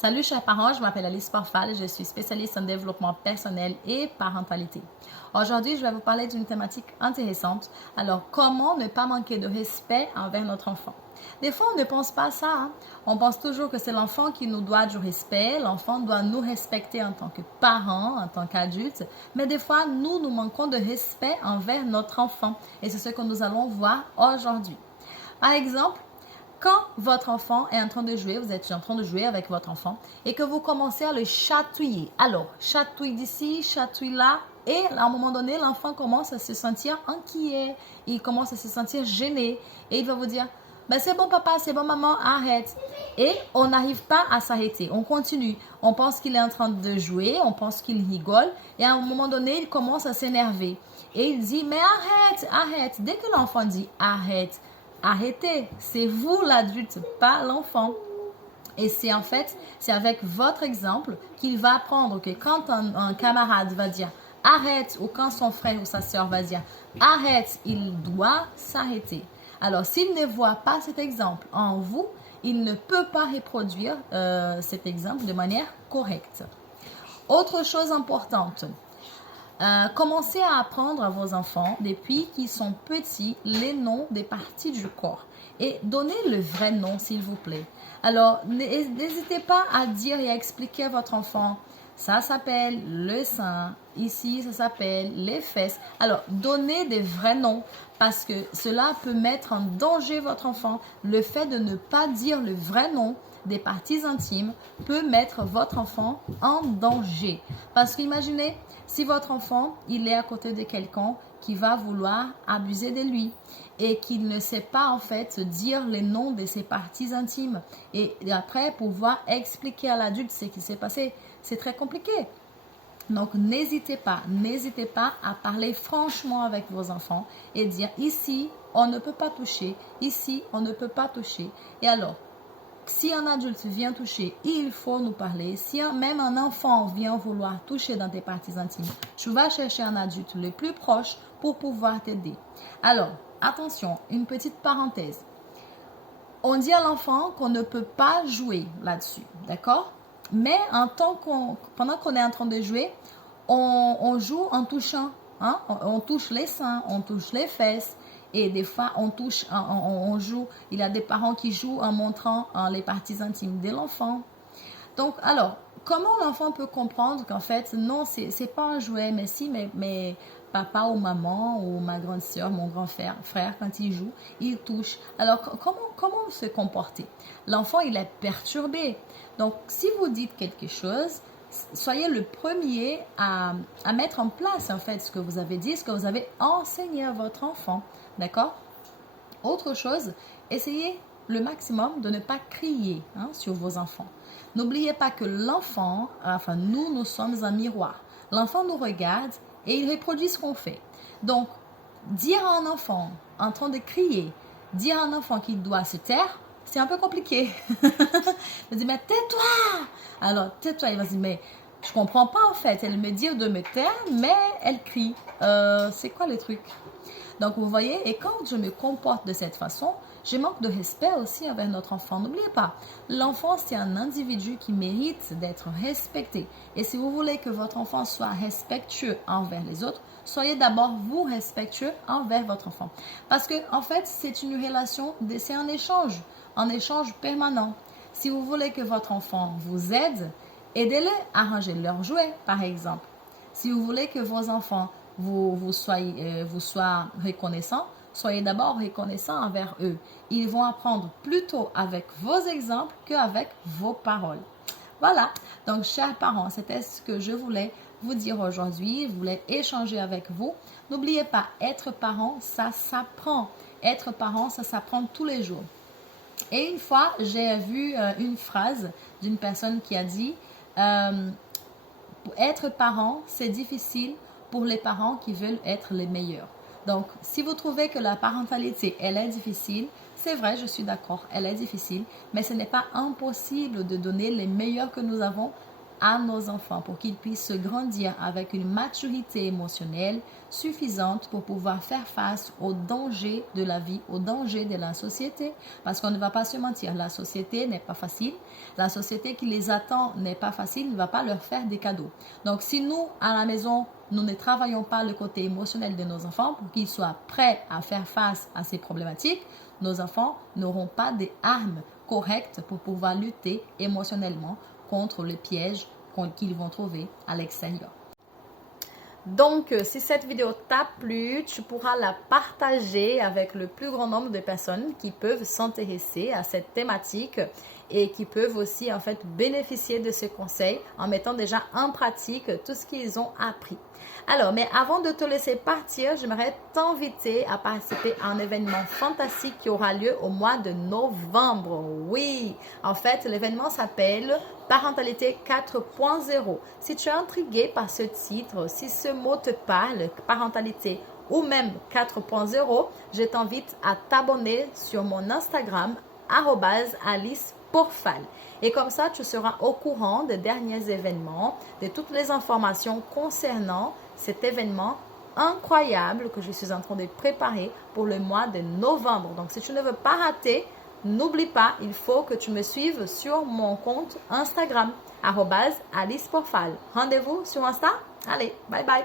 Salut chers parents, je m'appelle Alice Porfal, je suis spécialiste en développement personnel et parentalité. Aujourd'hui, je vais vous parler d'une thématique intéressante. Alors, comment ne pas manquer de respect envers notre enfant? Des fois, on ne pense pas à ça. On pense toujours que c'est l'enfant qui nous doit du respect, l'enfant doit nous respecter en tant que parents, en tant qu'adultes. Mais des fois, nous manquons de respect envers notre enfant. Et c'est ce que nous allons voir aujourd'hui. Par exemple, quand votre enfant est en train de jouer, vous êtes en train de jouer avec votre enfant et que vous commencez à le chatouiller. Alors, chatouille d'ici, chatouille là. Et à un moment donné, l'enfant commence à se sentir inquiet. Il commence à se sentir gêné. Et il va vous dire, ben c'est bon papa, c'est bon maman, arrête. Et on n'arrive pas à s'arrêter. On continue. On pense qu'il est en train de jouer, on pense qu'il rigole. Et à un moment donné, il commence à s'énerver. Et il dit, mais arrête, arrête. Dès que l'enfant dit arrête, arrêtez, c'est vous l'adulte, pas l'enfant. Et c'est en fait, c'est avec votre exemple qu'il va apprendre que quand un camarade va dire arrête ou quand son frère ou sa soeur va dire arrête, il doit s'arrêter. Alors s'il ne voit pas cet exemple en vous, il ne peut pas reproduire cet exemple de manière correcte. Autre chose importante, commencez à apprendre à vos enfants, depuis qu'ils sont petits, les noms des parties du corps. Et donnez le vrai nom, s'il vous plaît. Alors, n'hésitez pas à dire et à expliquer à votre enfant, ça s'appelle le sein, ici, ça s'appelle les fesses. Alors, donnez des vrais noms parce que cela peut mettre en danger votre enfant. Le fait de ne pas dire le vrai nom des parties intimes peut mettre votre enfant en danger. Parce qu'imaginez, si votre enfant, il est à côté de quelqu'un qui va vouloir abuser de lui et qu'il ne sait pas en fait dire les noms de ses parties intimes et après pouvoir expliquer à l'adulte ce qui s'est passé, c'est très compliqué. Donc, n'hésitez pas à parler franchement avec vos enfants et dire ici, on ne peut pas toucher, ici, on ne peut pas toucher. Et alors, si un adulte vient toucher, il faut nous parler. Si même un enfant vient vouloir toucher dans tes parties intimes, tu vas chercher un adulte le plus proche pour pouvoir t'aider. Alors, attention, une petite parenthèse. On dit à l'enfant qu'on ne peut pas jouer là-dessus, d'accord? Mais pendant qu'on est en train de jouer, on joue en touchant. Hein? On touche les seins, on touche les fesses. Et des fois, on joue. Il y a des parents qui jouent en montrant les parties intimes de l'enfant. Donc, alors, comment l'enfant peut comprendre qu'en fait, non, c'est pas un jouet, mais si, mais papa ou maman ou ma grande soeur, mon grand frère, quand il joue, il touche. Alors, comment se comporter? L'enfant, il est perturbé. Donc, si vous dites quelque chose, soyez le premier à mettre en place, en fait, ce que vous avez dit, ce que vous avez enseigné à votre enfant. D'accord? Autre chose, essayez le maximum de ne pas crier sur vos enfants. N'oubliez pas que l'enfant, enfin nous sommes un miroir. L'enfant nous regarde et il reproduit ce qu'on fait. Donc, dire à un enfant en train de crier, dire à un enfant qu'il doit se taire, c'est un peu compliqué. Il dit, mais tais-toi! Alors, tais-toi, il va dire, mais je comprends pas en fait. Elle me dit de me taire, mais elle crie. C'est quoi le truc? Donc, vous voyez, et quand je me comporte de cette façon, je manque de respect aussi envers notre enfant. N'oubliez pas, l'enfant, c'est un individu qui mérite d'être respecté. Et si vous voulez que votre enfant soit respectueux envers les autres, soyez d'abord vous respectueux envers votre enfant. Parce que, en fait, c'est une relation, c'est un échange permanent. Si vous voulez que votre enfant vous aide, aidez-le à ranger leurs jouets, par exemple. Si vous voulez que vos enfants vous soient reconnaissants, soyez d'abord reconnaissants envers eux. Ils vont apprendre plutôt avec vos exemples qu'avec vos paroles. Voilà, donc chers parents, c'était ce que je voulais vous dire aujourd'hui. Je voulais échanger avec vous. N'oubliez pas, être parent, ça s'apprend. Être parent, ça s'apprend tous les jours. Et une fois, j'ai vu une phrase d'une personne qui a dit être parent, c'est difficile pour les parents qui veulent être les meilleurs. Donc, si vous trouvez que la parentalité, elle est difficile, c'est vrai, je suis d'accord, elle est difficile, mais ce n'est pas impossible de donner les meilleurs que nous avons à nos enfants pour qu'ils puissent grandir avec une maturité émotionnelle suffisante pour pouvoir faire face aux dangers de la vie, aux dangers de la société. Parce qu'on ne va pas se mentir, la société n'est pas facile. La société qui les attend n'est pas facile, ne va pas leur faire des cadeaux. Donc si nous, à la maison, nous ne travaillons pas le côté émotionnel de nos enfants pour qu'ils soient prêts à faire face à ces problématiques, nos enfants n'auront pas des armes correctes pour pouvoir lutter émotionnellement contre les pièges qu'ils vont trouver à l'extérieur. Donc, si cette vidéo t'a plu, tu pourras la partager avec le plus grand nombre de personnes qui peuvent s'intéresser à cette thématique et qui peuvent aussi en fait bénéficier de ce conseil en mettant déjà en pratique tout ce qu'ils ont appris. Alors, mais avant de te laisser partir, j'aimerais t'inviter à participer à un événement fantastique qui aura lieu au mois de novembre. Oui, en fait, l'événement s'appelle Parentalité 4.0. Si tu es intrigué par ce titre, si ce mot te parle, parentalité ou même 4.0, je t'invite à t'abonner sur mon Instagram @aliceporfal. Et comme ça, tu seras au courant des derniers événements, de toutes les informations concernant cet événement incroyable que je suis en train de préparer pour le mois de novembre. Donc, si tu ne veux pas rater, n'oublie pas, il faut que tu me suives sur mon compte Instagram @aliceporfal. Rendez-vous sur Insta. Allez, bye bye.